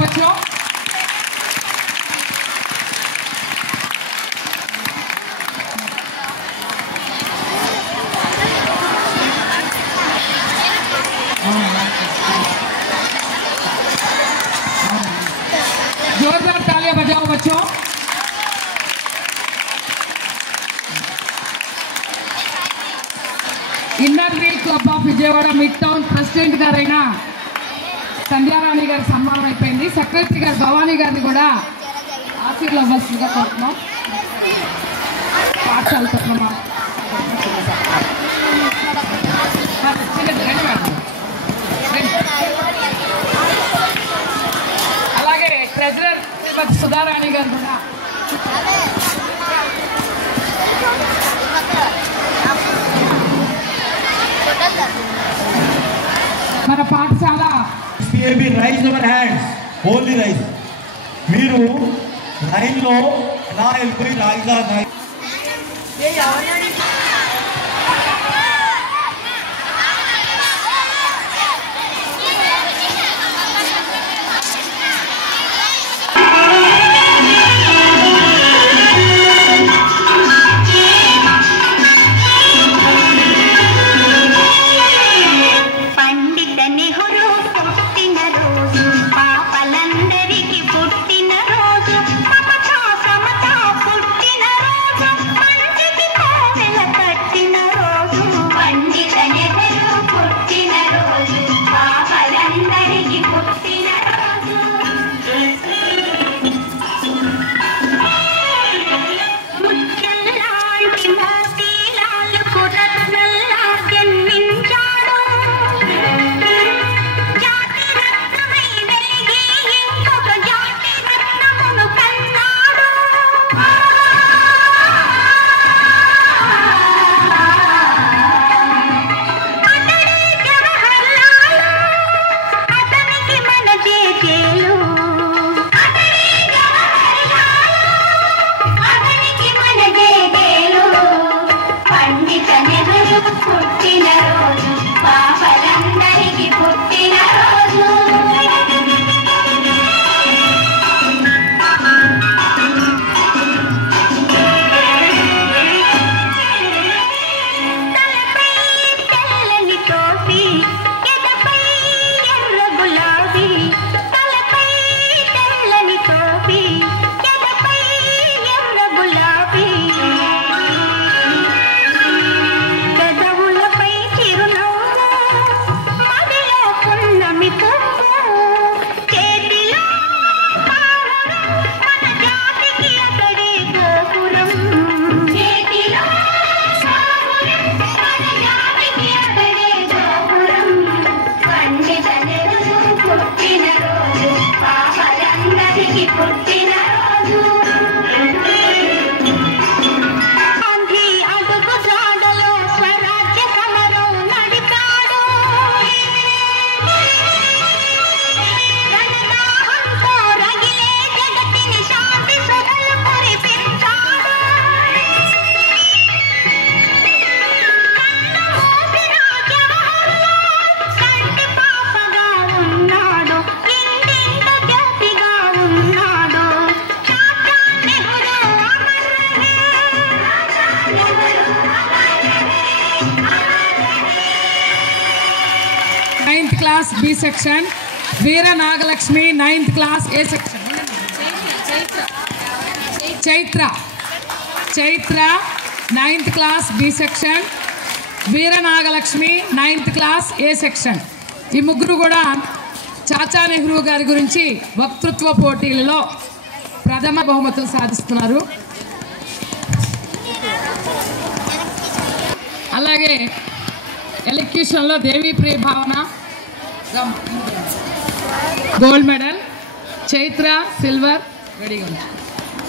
बच्चों जोरदार तालियां बजाओ बच्चों। Inner wheel club of Vijayawada mid town president गारैना సంధ్యారాణి గారి సన్మానం అయిపోయింది। సెక్రటరీ గారు భవానీ గారిని కూడా ఆశీర్వదించవలసిందిగా కోరుతున్నాం। పాఠశాల తరఫున అలాగే ట్రెజరర్ శ్రీమతి సుధారాణి గారు కూడా మన పాఠశాల PAB raise your hands only raise. మీరు లైన్లో ఎలా వెళ్ళిపోయి రాయిగా class B section, Veera Nagalakshmi 9th class A section, Chaitra 9th class B section, Veera Nagalakshmi 9th class A section. ఈ ముగ్గురు కూడా చాచా నెహ్రూ గారి గురించి వక్తృత్వ పోటీలలో ప్రథమ బహుమతులు సాధిస్తున్నారు। అలాగే ఎలక్యూషన్లో Devi Priya Bhavana gold medal, Chaitra silver,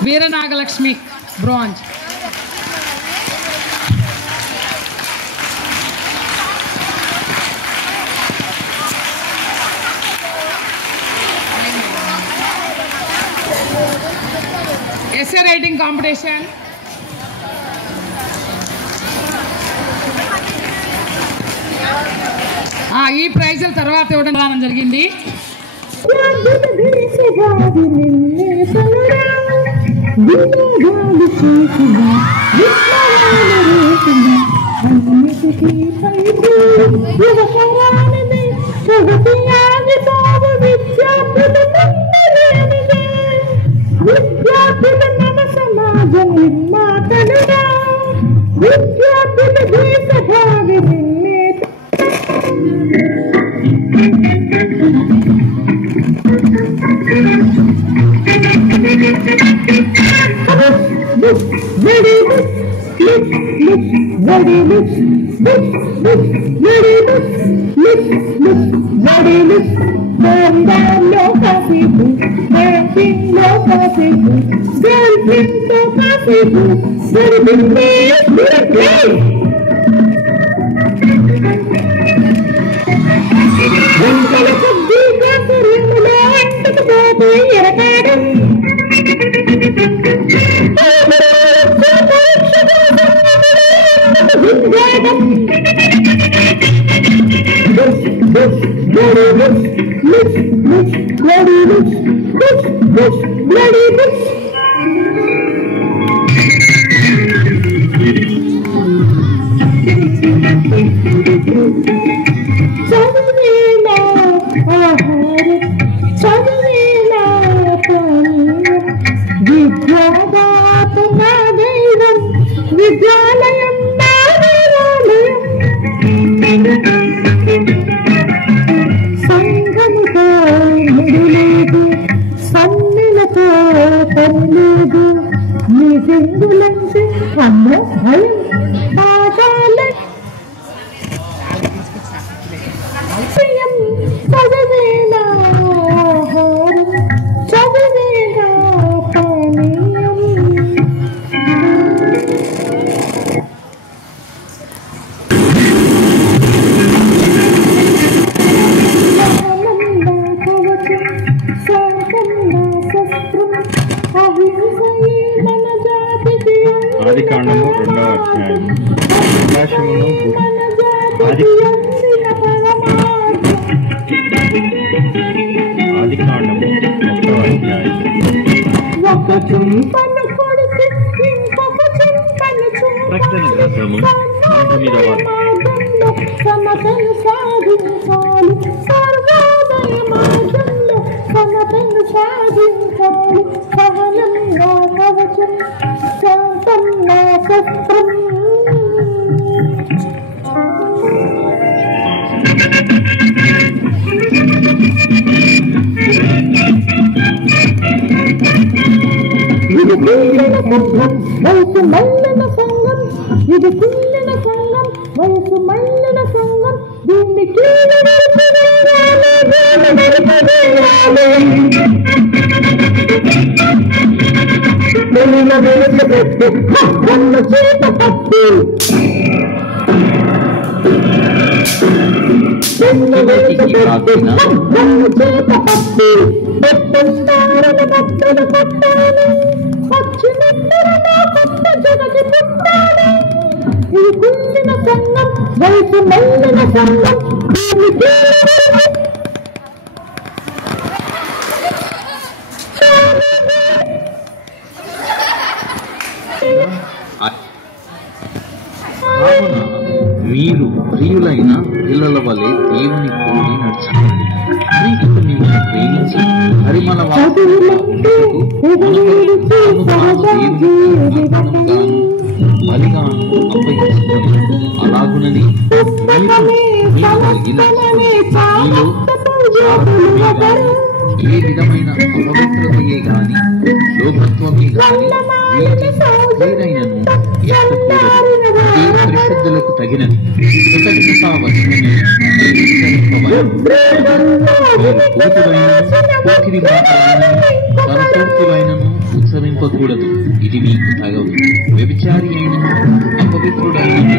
Veera Nagalakshmi bronze. essay writing competition, ఈ ప్రైజుల తర్వాత ఇవ్వడం జరిగింది. ఆదికాండము 2వ అధ్యాయం. ఆదికాండము 1వ అధ్యాయం. ప్రకటన గ్రంథము 19వ మీరు ప్రియులైన పిల్లల వలె దేవుని పోలి నడుచుకోండి. క్రీస్తును మీరు ప్రేమించి పరిమళ బలిగాను అప్పగించుకొని అలాగునని మీలో ఏ విధమైన అపవిత్రతయే గాని లోభత్వమే గాని వేరైనను పరిశుద్ధులకు తగినది కృతజ్ఞతా వచనమే సంతోషులైనను ఉత్సవింపకూడదు. ఇది మీకు తగవు. వ్యభిచారి అయిన అపవిత్రుడైన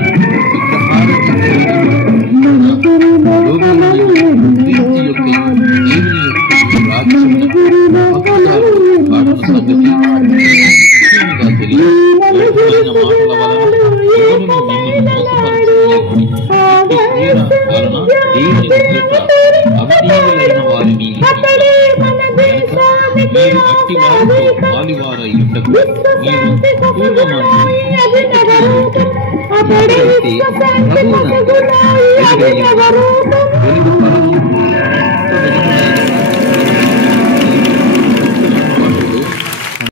దేవుని ఉగ్రత అవిధేయులైన వారి మీద మీరు అట్టి వారితో పాలివారై ఉండకు. మీరు పూర్వమందు ప్రభువునందు వెలుగై